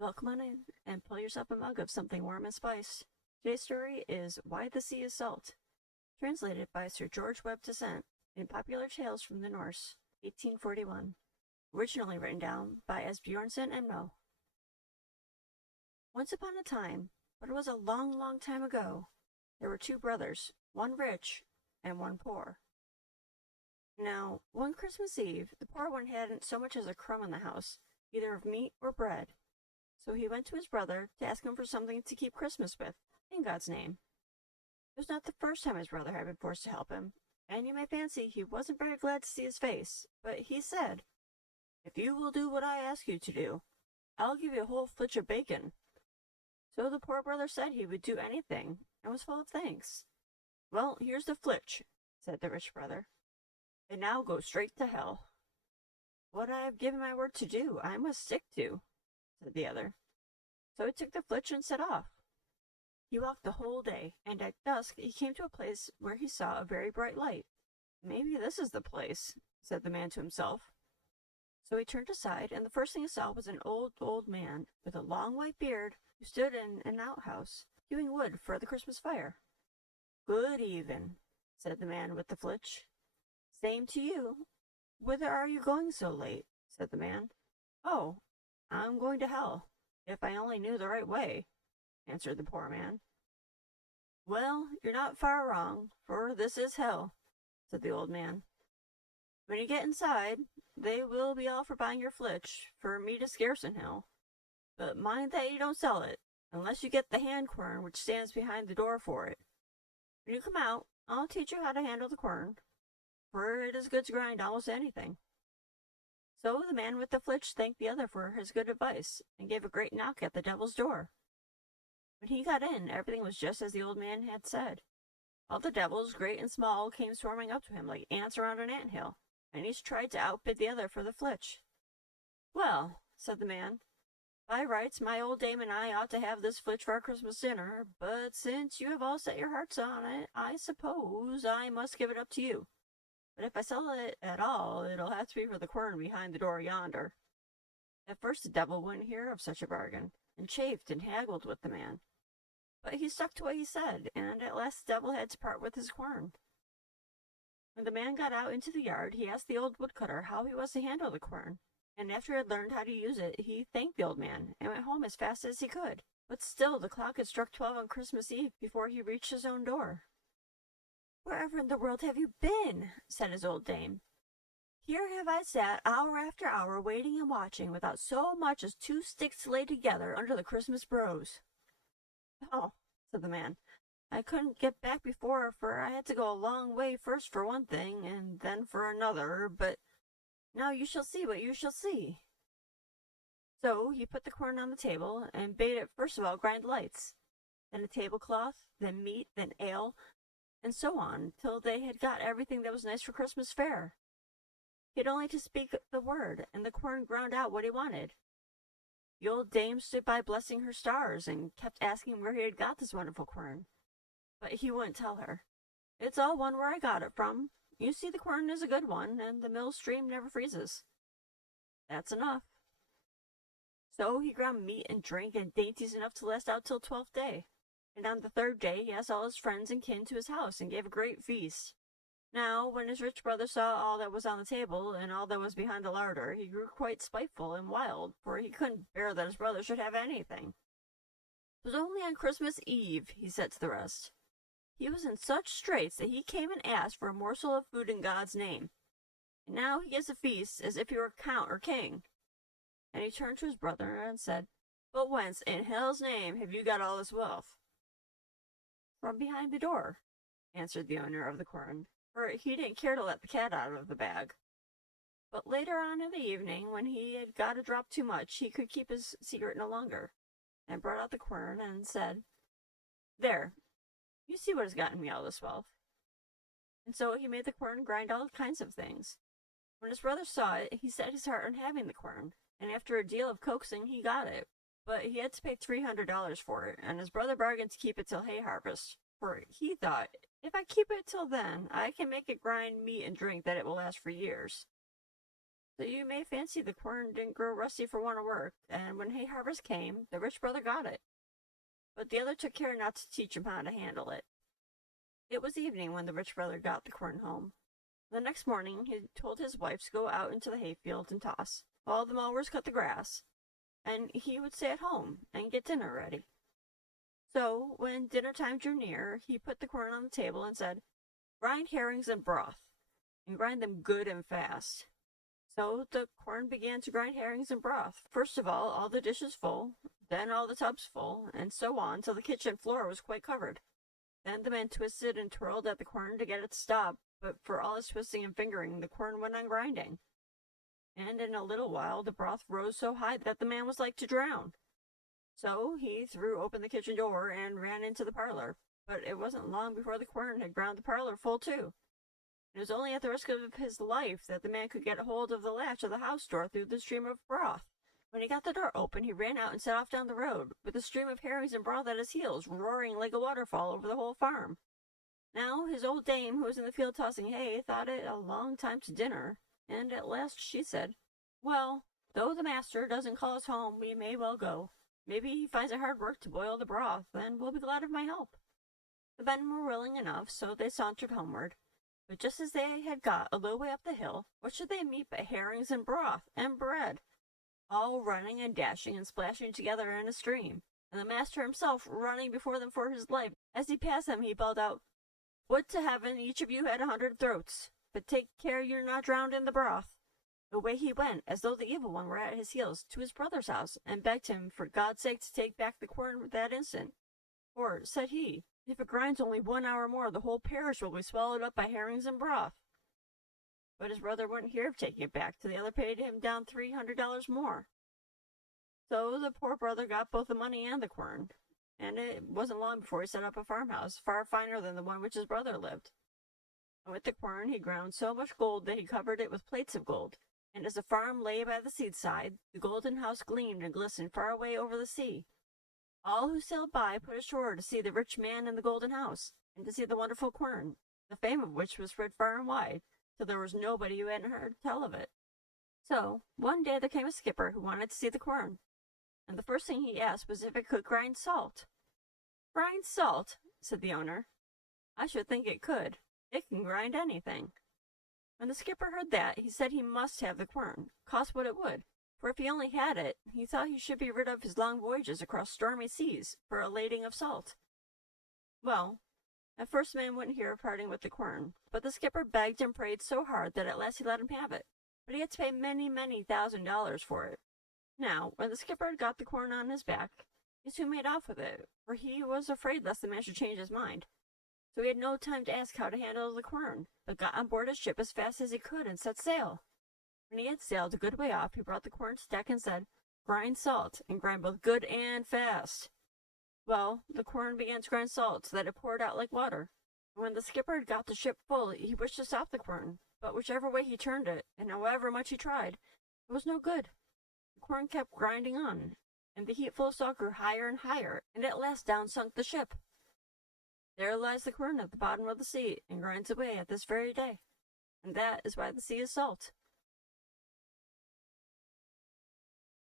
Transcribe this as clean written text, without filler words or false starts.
Welcome on in and pull yourself a mug of something warm and spiced. Today's story is Why the Sea is Salt, translated by Sir George Dasent in Popular Tales from the Norse, 1841. Originally written down by Asbjørnsen and Mo. Once upon a time, but it was a long, long time ago, there were two brothers, one rich and one poor. Now, one Christmas Eve, the poor one hadn't so much as a crumb in the house, either of meat or bread. So he went to his brother to ask him for something to keep Christmas with, in God's name. It was not the first time his brother had been forced to help him, and you may fancy he wasn't very glad to see his face, but he said, "If you will do what I ask you to do, I'll give you a whole flitch of bacon." So the poor brother said he would do anything, and was full of thanks. "Well, here's the flitch," said the rich brother, "and now go straight to hell." "What I have given my word to do, I must stick to," said the other. So he took the flitch and set off. He walked the whole day, and at dusk he came to a place where he saw a very bright light. "Maybe this is the place," said the man to himself. So he turned aside, and the first thing he saw was an old man with a long white beard who stood in an outhouse, hewing wood for the Christmas fire. "Good even," said the man with the flitch. "Same to you. Whither are you going so late?" said the man. "Oh, I'm going to hell, if I only knew the right way," answered the poor man. "Well, you're not far wrong, for this is hell," said the old man. "When you get inside, they will be all for buying your flitch, for meat is scarce in hell. But mind that you don't sell it, unless you get the hand quern which stands behind the door for it. When you come out, I'll teach you how to handle the quern, for it is good to grind almost anything." So the man with the flitch thanked the other for his good advice, and gave a great knock at the devil's door. When he got in, everything was just as the old man had said. All the devils, great and small, came swarming up to him like ants around an anthill, and each tried to outbid the other for the flitch. "Well," said the man, "by rights my old dame and I ought to have this flitch for our Christmas dinner, but since you have all set your hearts on it, I suppose I must give it up to you. But if I sell it at all, it'll have to be for the quern behind the door yonder." At first the devil wouldn't hear of such a bargain, and chafed and haggled with the man. But he stuck to what he said, and at last the devil had to part with his quern. When the man got out into the yard, he asked the old woodcutter how he was to handle the quern, and after he had learned how to use it, he thanked the old man, and went home as fast as he could. But still the clock had struck 12 on Christmas Eve before he reached his own door. "Wherever in the world have you been?" said his old dame. "Here have I sat hour after hour waiting and watching, without so much as 2 sticks to lay together under the Christmas brose." "Oh," said the man, "I couldn't get back before, for I had to go a long way first for one thing, and then for another, but now you shall see what you shall see." So he put the quern on the table, and bade it first of all grind lights, then a tablecloth, then meat, then ale, and so on, till they had got everything that was nice for Christmas fare. He had only to speak the word, and the quern ground out what he wanted. The old dame stood by blessing her stars, and kept asking where he had got this wonderful quern. But he wouldn't tell her. "It's all one where I got it from. You see the quern is a good one, and the mill stream never freezes." "That's enough." So he ground meat and drink and dainties enough to last out till 12th day. And on the 3rd day he asked all his friends and kin to his house, and gave a great feast. Now, when his rich brother saw all that was on the table, and all that was behind the larder, he grew quite spiteful and wild, for he couldn't bear that his brother should have anything. "It was only on Christmas Eve," he said to the rest. "He was in such straits that he came and asked for a morsel of food in God's name. And now he gives a feast as if he were count or king." And he turned to his brother and said, "But whence, in hell's name, have you got all this wealth?" "From behind the door," answered the owner of the quern, for he didn't care to let the cat out of the bag. But later on in the evening, when he had got a drop too much, he could keep his secret no longer, and brought out the quern and said, "There, you see what has gotten me all this wealth." And so he made the quern grind all kinds of things. When his brother saw it, he set his heart on having the quern, and after a deal of coaxing he got it. But he had to pay $300 for it, and his brother bargained to keep it till hay harvest, for he thought, "If I keep it till then, I can make it grind meat and drink that it will last for years." So you may fancy the quern didn't grow rusty for want of work, and when hay harvest came, the rich brother got it. But the other took care not to teach him how to handle it. It was evening when the rich brother got the quern home. The next morning he told his wife to go out into the hayfield and toss, while the mowers cut the grass, and he would stay at home and get dinner ready. So, when dinner time drew near, he put the quern on the table and said, "Grind herrings and broth, and grind them good and fast." So the quern began to grind herrings and broth. First of all the dishes full, then all the tubs full, and so on till the kitchen floor was quite covered. Then the man twisted and twirled at the quern to get it to stop, but for all his twisting and fingering, the quern went on grinding. And in a little while the broth rose so high that the man was like to drown. So he threw open the kitchen door and ran into the parlor, but it wasn't long before the quern had ground the parlor full too. It was only at the risk of his life that the man could get hold of the latch of the house door through the stream of broth. When he got the door open, he ran out and set off down the road, with the stream of herrings and broth at his heels, roaring like a waterfall over the whole farm. Now his old dame, who was in the field tossing hay, thought it a long time to dinner, and at last she said, "Well, though the master doesn't call us home, we may well go. Maybe he finds it hard work to boil the broth, and will be glad of my help." The men were willing enough, so they sauntered homeward. But just as they had got a little way up the hill, what should they meet but herrings and broth and bread, all running and dashing and splashing together in a stream, and the master himself running before them for his life. As he passed them, he belled out, "Would to heaven each of you had 100 throats, but take care you're not drowned in the broth." Away he went, as though the evil one were at his heels, to his brother's house, and begged him for God's sake to take back the quern that instant. "For," said he, "if it grinds only 1 hour more, the whole parish will be swallowed up by herrings and broth." But his brother wouldn't hear of taking it back, till the other paid him down $300 more. So the poor brother got both the money and the quern, and it wasn't long before he set up a farmhouse, far finer than the one which his brother lived. And with the quern he ground so much gold that he covered it with plates of gold. And as the farm lay by the seaside, the golden house gleamed and glistened far away over the sea. All who sailed by put ashore to see the rich man in the golden house, and to see the wonderful quern, the fame of which was spread far and wide, till there was nobody who hadn't heard tell of it. So, one day there came a skipper who wanted to see the quern, and the first thing he asked was if it could grind salt. "Grind salt?" said the owner. "I should think it could. It can grind anything." When the skipper heard that, he said he must have the quern, cost what it would, for if he only had it, he thought he should be rid of his long voyages across stormy seas for a lading of salt. Well, at first the man wouldn't hear of parting with the quern, but the skipper begged and prayed so hard that at last he let him have it, but he had to pay many, many $1,000s for it. Now, when the skipper had got the quern on his back, he soon made off with it, for he was afraid lest the man should change his mind. So he had no time to ask how to handle the quern, but got on board his ship as fast as he could and set sail. When he had sailed a good way off, he brought the quern to deck and said, "Grind salt, and grind both good and fast." Well, the quern began to grind salt so that it poured out like water. And when the skipper had got the ship full, he wished to stop the quern, but whichever way he turned it, and however much he tried, it was no good. The quern kept grinding on, and the heatful salt grew higher and higher, and at last down sunk the ship. There lies the quern at the bottom of the sea, and grinds away at this very day. And that is why the sea is salt.